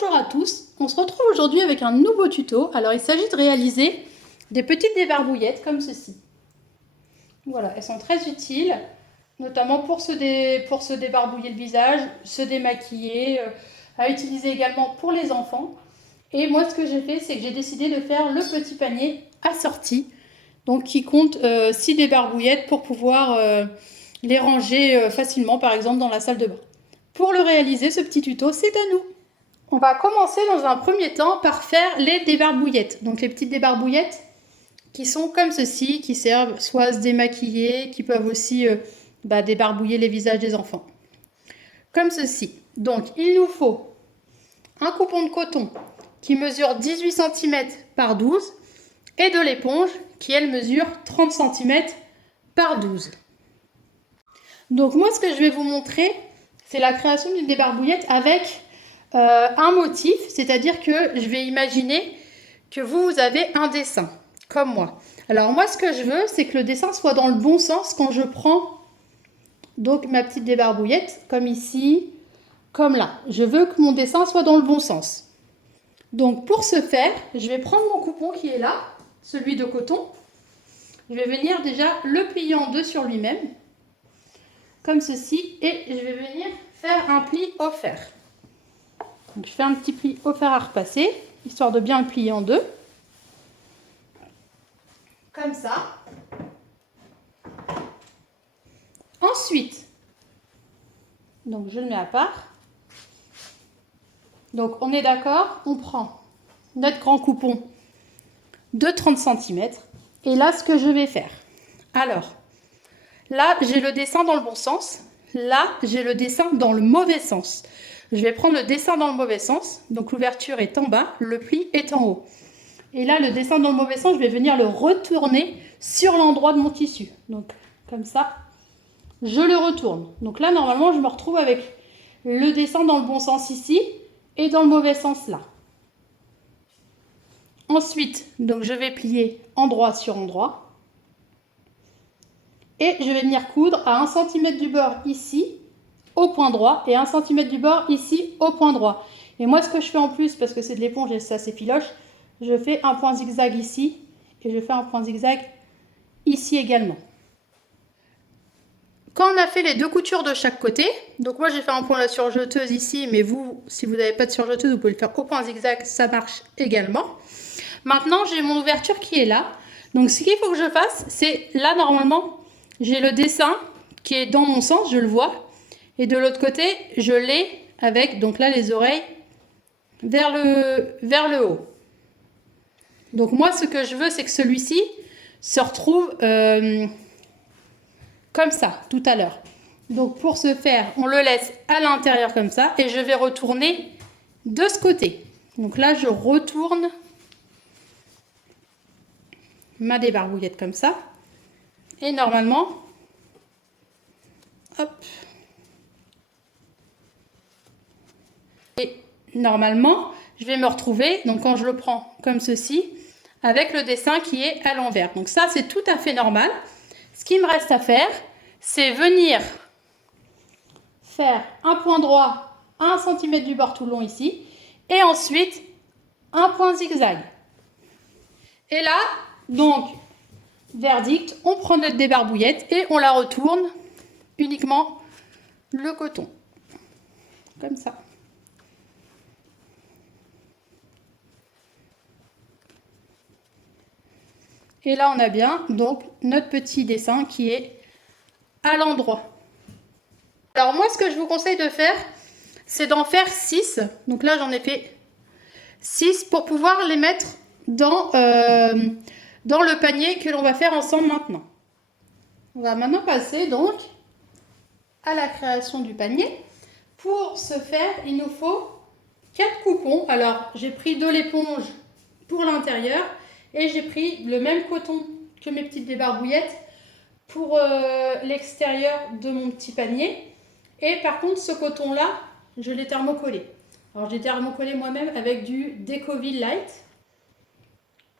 Bonjour à tous, on se retrouve aujourd'hui avec un nouveau tuto. Alors il s'agit de réaliser des petites débarbouillettes comme ceci. Voilà, elles sont très utiles, notamment pour se débarbouiller le visage, se démaquiller, à utiliser également pour les enfants. Et moi ce que j'ai fait, c'est que j'ai décidé de faire le petit panier assorti, donc qui compte 6 débarbouillettes pour pouvoir les ranger facilement, par exemple dans la salle de bain. Pour le réaliser, ce petit tuto, c'est à nous. On va commencer dans un premier temps par faire les débarbouillettes. Donc les petites débarbouillettes qui sont comme ceci, qui servent soit à se démaquiller, qui peuvent aussi débarbouiller les visages des enfants. Comme ceci. Donc il nous faut un coupon de coton qui mesure 18 cm par 12 et de l'éponge qui elle mesure 30 cm par 12. Donc moi ce que je vais vous montrer, c'est la création d'une débarbouillette avec un motif, c'est-à-dire que je vais imaginer que vous avez un dessin, comme moi. Alors moi ce que je veux, c'est que le dessin soit dans le bon sens quand je prends donc ma petite débarbouillette, comme ici, comme là. Je veux que mon dessin soit dans le bon sens. Donc pour ce faire, je vais prendre mon coupon qui est là, celui de coton. Je vais venir déjà le plier en deux sur lui-même, comme ceci, et je vais venir faire un pli offert. Donc, je fais un petit pli offert à repasser, histoire de bien le plier en deux. Comme ça. Ensuite, donc je le mets à part. Donc on est d'accord, on prend notre grand coupon de 30 cm. Et là, ce que je vais faire. Alors, là, j'ai le dessin dans le bon sens. Là, j'ai le dessin dans le mauvais sens. Je vais prendre le dessin dans le mauvais sens. Donc l'ouverture est en bas, le pli est en haut. Et là, le dessin dans le mauvais sens, je vais venir le retourner sur l'endroit de mon tissu. Donc comme ça, je le retourne. Donc là, normalement, je me retrouve avec le dessin dans le bon sens ici et dans le mauvais sens là. Ensuite, donc je vais plier endroit sur endroit. Et je vais venir coudre à 1 cm du bord ici, au point droit, et 1 cm du bord ici, au point droit. Et moi, ce que je fais en plus, parce que c'est de l'éponge et ça s'effiloche, je fais un point zigzag ici, et je fais un point zigzag ici également. Quand on a fait les deux coutures de chaque côté, donc moi j'ai fait un point à la surjeteuse ici, mais vous, si vous n'avez pas de surjeteuse, vous pouvez le faire au point zigzag, ça marche également. Maintenant, j'ai mon ouverture qui est là. Donc ce qu'il faut que je fasse, c'est là normalement, j'ai le dessin qui est dans mon sens, je le vois. Et de l'autre côté, je l'ai avec, donc là, les oreilles vers le haut. Donc moi, ce que je veux, c'est que celui-ci se retrouve comme ça, tout à l'heure. Donc pour ce faire, on le laisse à l'intérieur comme ça. Et je vais retourner de ce côté. Donc là, je retourne ma débarbouillette comme ça. Et normalement, hop. Et normalement, je vais me retrouver, donc quand je le prends comme ceci, avec le dessin qui est à l'envers. Donc ça, c'est tout à fait normal. Ce qui me reste à faire, c'est venir faire un point droit à 1 cm du bord tout long ici. Et ensuite, un point zigzag. Et là, donc, verdict, on prend notre débarbouillette et on la retourne uniquement le coton. Comme ça. Et là, on a bien donc notre petit dessin qui est à l'endroit. Alors moi, ce que je vous conseille de faire, c'est d'en faire 6. Donc là, j'en ai fait 6 pour pouvoir les mettre dans le panier que l'on va faire ensemble maintenant. On va maintenant passer donc à la création du panier. Pour ce faire, il nous faut 4 coupons. Alors, j'ai pris de l'éponge pour l'intérieur et j'ai pris le même coton que mes petites débarbouillettes pour l'extérieur de mon petit panier. Et par contre, ce coton-là, je l'ai thermocollé. Alors, j'ai thermocollé moi-même avec du Decovil Light.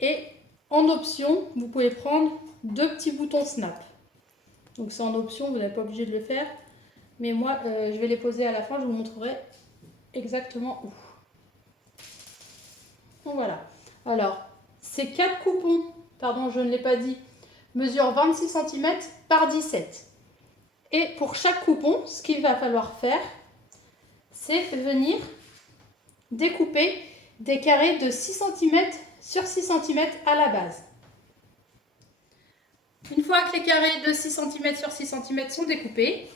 Et en option, vous pouvez prendre 2 petits boutons snap. Donc, c'est en option, vous n'êtes pas obligé de le faire. Mais moi, je vais les poser à la fin, je vous montrerai exactement où. Donc voilà. Alors, ces 4 coupons, pardon, je ne l'ai pas dit, mesurent 26 cm par 17. Et pour chaque coupon, ce qu'il va falloir faire, c'est venir découper des carrés de 6 cm sur 6 cm à la base. Une fois que les carrés de 6 cm sur 6 cm sont découpés,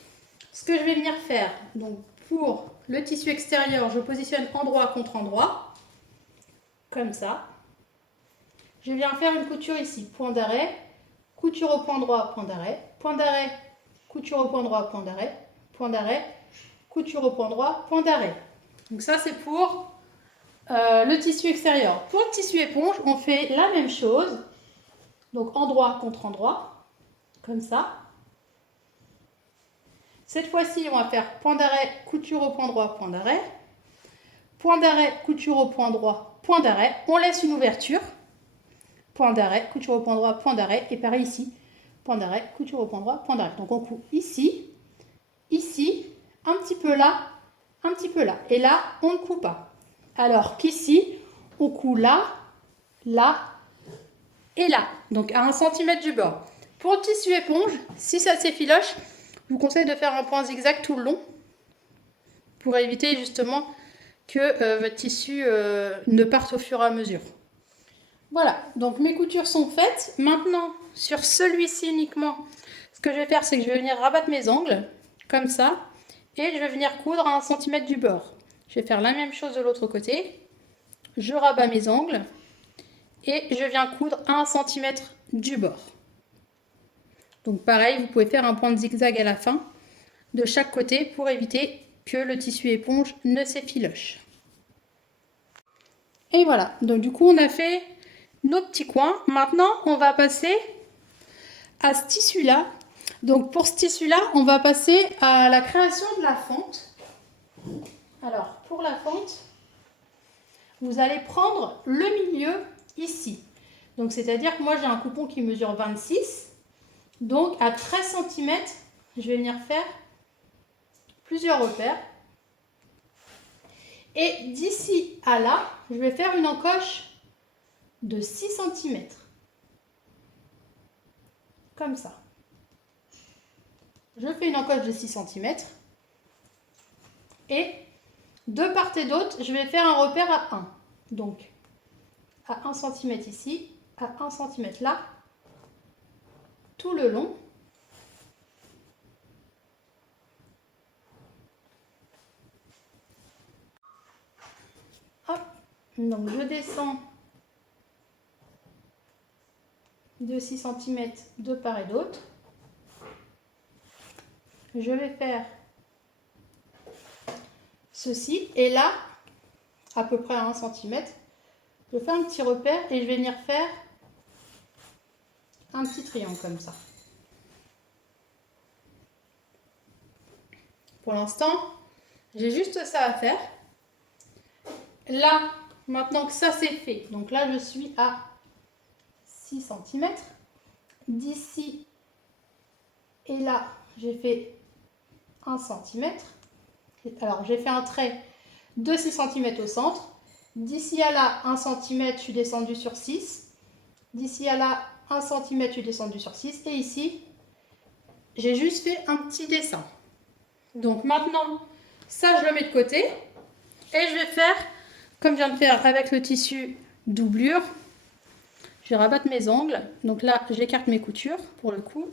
ce que je vais venir faire, donc pour le tissu extérieur, je positionne endroit contre endroit, comme ça. Je viens faire une couture ici, point d'arrêt, couture au point droit, point d'arrêt, couture au point droit, point d'arrêt, couture au point droit, point d'arrêt. Donc ça c'est pour le tissu extérieur. Pour le tissu éponge, on fait la même chose. Donc endroit contre endroit, comme ça. Cette fois-ci, on va faire point d'arrêt, couture au point droit, point d'arrêt, couture au point droit, point d'arrêt. On laisse une ouverture, point d'arrêt, couture au point droit, point d'arrêt. Et pareil ici, point d'arrêt, couture au point droit, point d'arrêt. Donc on coupe ici, ici, un petit peu là, un petit peu là. Et là, on ne coupe pas. Alors qu'ici, on coud là, là et là. Donc à 1 cm du bord. Pour le tissu éponge, si ça s'effiloche, je vous conseille de faire un point zigzag tout le long pour éviter justement que votre tissu ne parte au fur et à mesure. Voilà, donc mes coutures sont faites. Maintenant, sur celui-ci uniquement, ce que je vais faire, c'est que je vais venir rabattre mes angles, comme ça, et je vais venir coudre à 1 cm du bord. Je vais faire la même chose de l'autre côté. Je rabats mes angles et je viens coudre à 1 cm du bord. Donc pareil, vous pouvez faire un point de zigzag à la fin de chaque côté pour éviter que le tissu éponge ne s'effiloche. Et voilà, donc du coup on a fait nos petits coins. Maintenant on va passer à ce tissu-là. Donc pour ce tissu-là, on va passer à la création de la fente. Alors pour la fente, vous allez prendre le milieu ici. Donc c'est-à-dire que moi j'ai un coupon qui mesure 26. Donc à 13 cm, je vais venir faire plusieurs repères. Et d'ici à là, je vais faire une encoche de 6 cm. Comme ça. Je fais une encoche de 6 cm. Et de part et d'autre, je vais faire un repère à 1. Donc à 1 cm ici, à 1 cm là, tout le long. Hop. Donc je descends de 6 cm de part et d'autre. Je vais faire ceci et là, à peu près à 1 cm, je fais un petit repère et je vais venir faire un petit triangle comme ça. Pour l'instant, j'ai juste ça à faire. Là, maintenant que ça c'est fait, donc là je suis à 6 cm. D'ici et là, j'ai fait 1 cm. Alors j'ai fait un trait de 6 cm au centre. D'ici à là, 1 cm, je suis descendu sur 6. D'ici à là, 1 cm, je suis descendu sur 6. Et ici, j'ai juste fait un petit dessin. Donc maintenant, ça je le mets de côté. Et je vais faire, comme je viens de faire avec le tissu doublure, je vais rabattre mes angles. Donc là, j'écarte mes coutures pour le coup.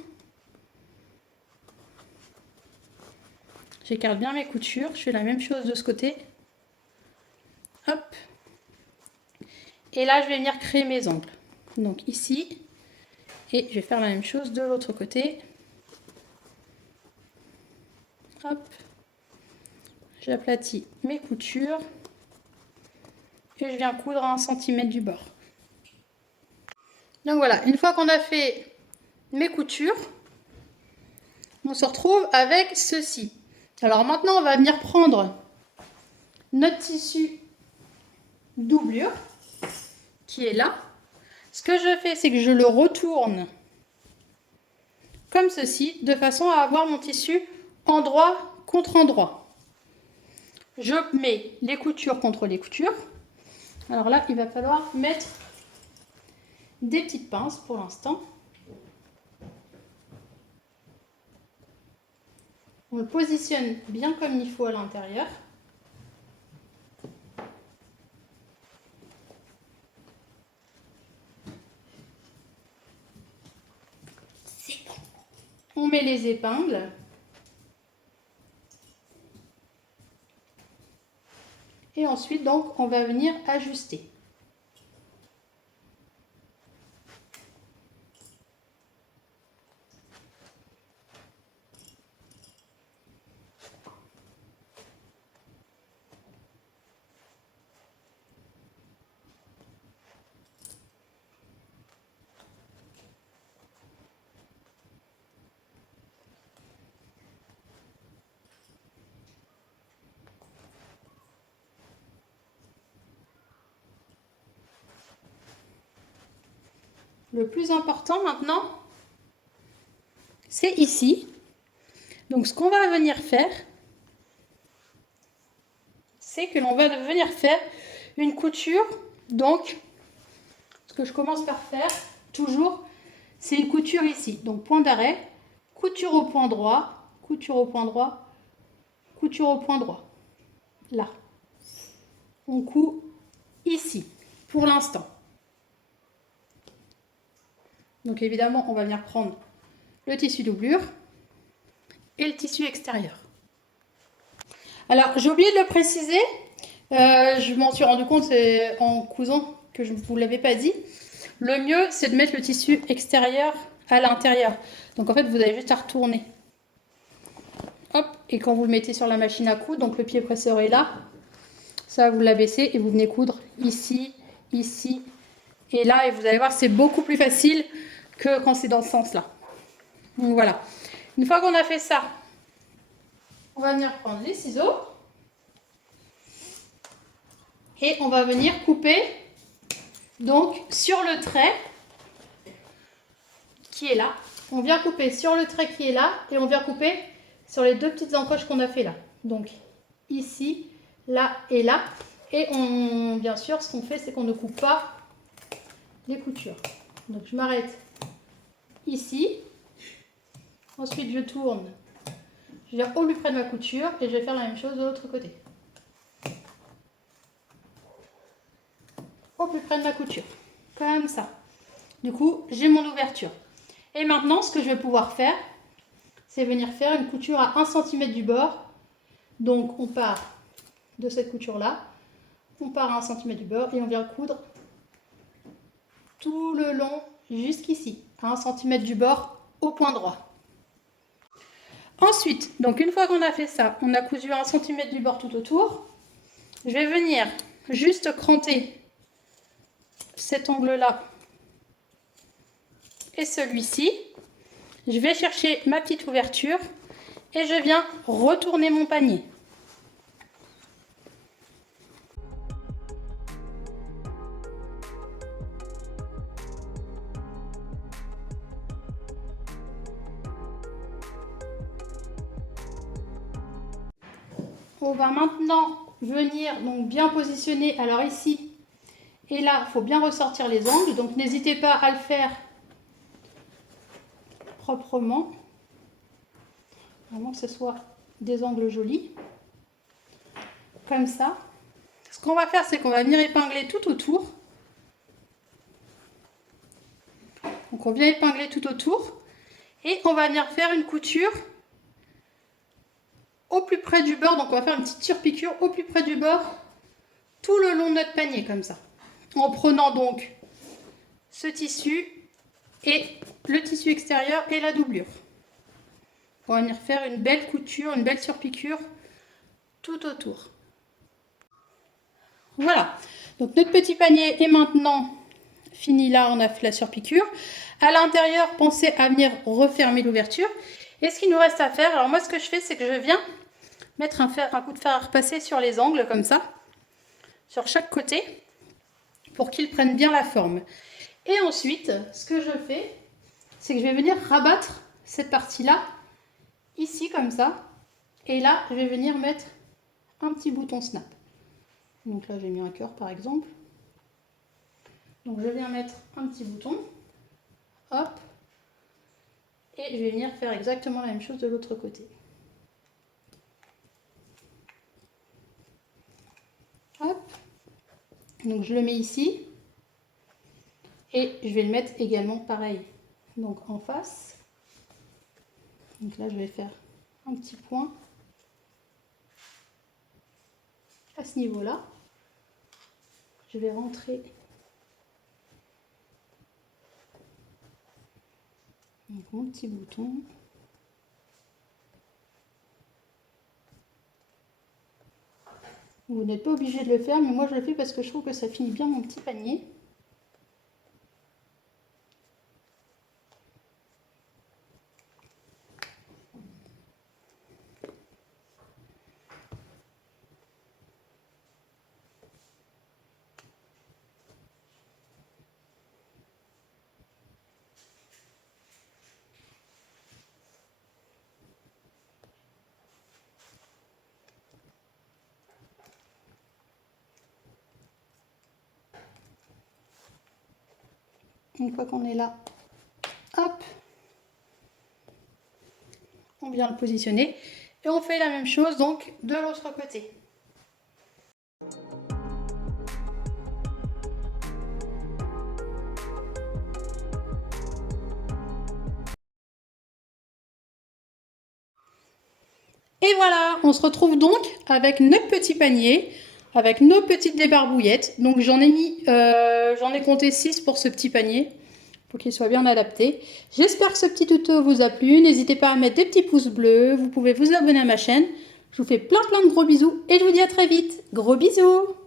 J'écarte bien mes coutures. Je fais la même chose de ce côté. Hop. Et là, je vais venir créer mes angles. Donc ici. Et je vais faire la même chose de l'autre côté. Hop. J'aplatis mes coutures. Et je viens coudre à 1 cm du bord. Donc voilà, une fois qu'on a fait mes coutures, on se retrouve avec ceci. Alors maintenant, on va venir prendre notre tissu doublure qui est là. Ce que je fais, c'est que je le retourne comme ceci, de façon à avoir mon tissu endroit contre endroit. Je mets les coutures contre les coutures. Alors là, il va falloir mettre des petites pinces pour l'instant. On le positionne bien comme il faut à l'intérieur. On met les épingles. Et ensuite, donc, on va venir ajuster. Le plus important maintenant, c'est ici. Donc ce qu'on va venir faire, c'est que l'on va venir faire une couture. Donc, ce que je commence par faire, toujours, c'est une couture ici. Donc point d'arrêt, couture au point droit, couture au point droit, couture au point droit. Là. On coud ici, pour l'instant. Donc évidemment, on va venir prendre le tissu doublure et le tissu extérieur. Alors, j'ai oublié de le préciser, je m'en suis rendu compte en cousant que je ne vous l'avais pas dit. Le mieux, c'est de mettre le tissu extérieur à l'intérieur. Donc en fait, vous avez juste à retourner. Hop, et quand vous le mettez sur la machine à coudre, donc le pied presseur est là, ça vous l'abaissez et vous venez coudre ici, ici et là. Et vous allez voir, c'est beaucoup plus facile que quand c'est dans ce sens-là. Donc voilà. Une fois qu'on a fait ça, on va venir prendre les ciseaux et on va venir couper donc sur le trait qui est là. On vient couper sur le trait qui est là et on vient couper sur les deux petites encoches qu'on a fait là. Donc ici, là et là. Et bien sûr, ce qu'on fait, c'est qu'on ne coupe pas les coutures. Donc je m'arrête ici. Ensuite, je tourne. Je viens au plus près de ma couture et je vais faire la même chose de l'autre côté. Au plus près de ma couture. Comme ça. Du coup, j'ai mon ouverture. Et maintenant, ce que je vais pouvoir faire, c'est venir faire une couture à 1 cm du bord. Donc, on part de cette couture-là. On part à 1 cm du bord et on vient coudre tout le long jusqu'ici. À 1 cm du bord au point droit. Ensuite, donc une fois qu'on a fait ça, on a cousu 1 cm du bord tout autour. Je vais venir juste cranter cet angle-là et celui-ci. Je vais chercher ma petite ouverture et je viens retourner mon panier. On va maintenant venir donc bien positionner. Alors ici et là, il faut bien ressortir les angles. Donc n'hésitez pas à le faire proprement. Vraiment que ce soit des angles jolis. Comme ça. Ce qu'on va faire, c'est qu'on va venir épingler tout autour. Donc on vient épingler tout autour. Et on va venir faire une couture au plus près du bord. Donc on va faire une petite surpiqûre au plus près du bord tout le long de notre panier comme ça. En prenant donc ce tissu et le tissu extérieur et la doublure. On va venir faire une belle couture, une belle surpiqûre tout autour. Voilà, donc notre petit panier est maintenant fini. Là, on a fait la surpiqûre. À l'intérieur, pensez à venir refermer l'ouverture. Et ce qu'il nous reste à faire, alors moi ce que je fais, c'est que je viens mettre un coup de fer à repasser sur les angles comme ça, sur chaque côté, pour qu'ils prennent bien la forme. Et ensuite, ce que je fais, c'est que je vais venir rabattre cette partie-là, ici comme ça. Et là, je vais venir mettre un petit bouton snap. Donc là, j'ai mis un cœur par exemple. Donc je viens mettre un petit bouton. Hop. Et je vais venir faire exactement la même chose de l'autre côté. Hop. Donc je le mets ici. Et je vais le mettre également pareil. Donc en face. Donc là je vais faire un petit point à ce niveau-là. Je vais rentrer donc mon petit bouton. Vous n'êtes pas obligé de le faire, mais moi je le fais parce que je trouve que ça finit bien mon petit panier. Une fois qu'on est là, hop, on vient le positionner et on fait la même chose donc de l'autre côté. Et voilà, on se retrouve donc avec notre petit panier, avec nos petites débarbouillettes. Donc j'en ai compté 6 pour ce petit panier, pour qu'il soit bien adapté. J'espère que ce petit tuto vous a plu. N'hésitez pas à mettre des petits pouces bleus. Vous pouvez vous abonner à ma chaîne. Je vous fais plein de gros bisous et je vous dis à très vite. Gros bisous!